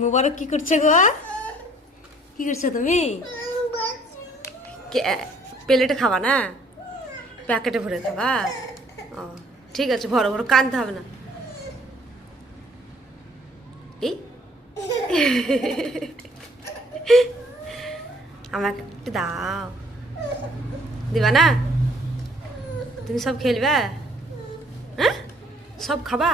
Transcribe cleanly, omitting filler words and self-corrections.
মোবারক কি করছে গো? কি করছো তুমি? প্লেটে খাবা না, প্যাকেটে ভরে খাবা? ও ঠিক আছে, ভরো ভরো, কানতে হবে না। এই আমাকে একটু দাও। দিবা না? তুমি সব খেলবে? হ্যাঁ, সব খাবা?